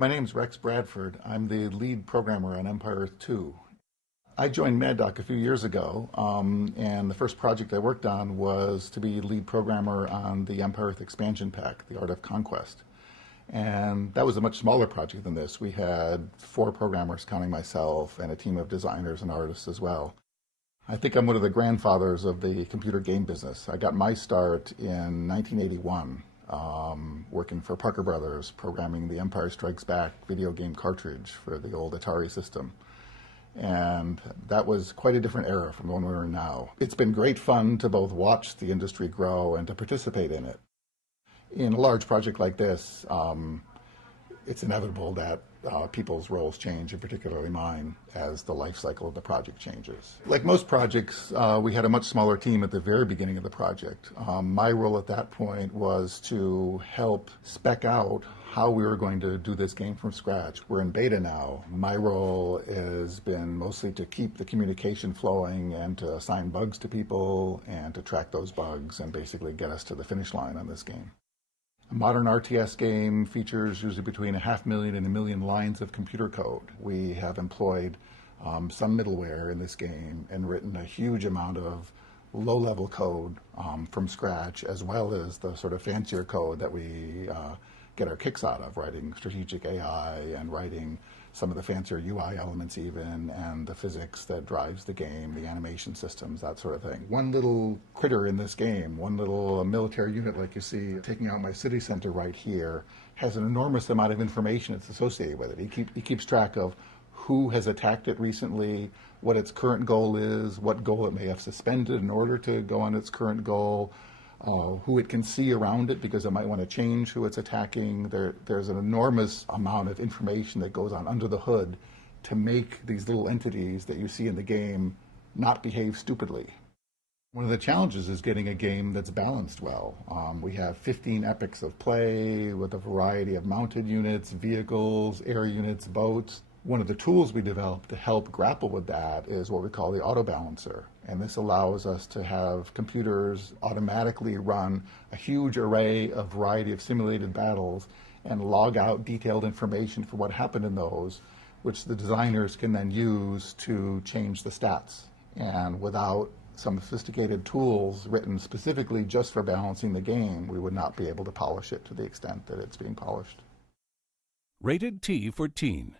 My name's Rex Bradford. I'm the lead programmer on Empire Earth 2. I joined Mad Doc a few years ago, and the first project I worked on was to be lead programmer on the Empire Earth expansion pack, The Art of Conquest. And that was a much smaller project than this. We had 4 programmers, counting myself, and a team of designers and artists as well. I think I'm one of the grandfathers of the computer game business. I got my start in 1981. Working for Parker Brothers, programming the Empire Strikes Back video game cartridge for the old Atari system. And that was quite a different era from the one we're in now. It's been great fun to both watch the industry grow and to participate in it. In a large project like this, it's inevitable that people's roles change, and particularly mine, as the life cycle of the project changes. Like most projects, we had a much smaller team at the very beginning of the project. My role at that point was to help spec out how we were going to do this game from scratch. We're in beta now. My role has been mostly to keep the communication flowing and to assign bugs to people and to track those bugs and basically get us to the finish line on this game. A modern RTS game features usually between 500,000 and 1 million lines of computer code. We have employed some middleware in this game and written a huge amount of low-level code from scratch, as well as the sort of fancier code that we get our kicks out of, writing strategic AI and writing some of the fancier UI elements even, and the physics that drives the game, the animation systems, that sort of thing. One little critter in this game, one little military unit like you see taking out my city center right here, has an enormous amount of information that's associated with it. He keeps track of who has attacked it recently, what its current goal is, what goal it may have suspended in order to go on its current goal, who it can see around it because it might want to change who it's attacking. There's an enormous amount of information that goes on under the hood to make these little entities that you see in the game not behave stupidly. One of the challenges is getting a game that's balanced well. We have 15 epochs of play with a variety of mounted units, vehicles, air units, boats. One of the tools we developed to help grapple with that is what we call the auto balancer. And this allows us to have computers automatically run a huge array of variety of simulated battles and log out detailed information for what happened in those, which the designers can then use to change the stats. And without some sophisticated tools written specifically just for balancing the game, we would not be able to polish it to the extent that it's being polished. Rated T for Teen.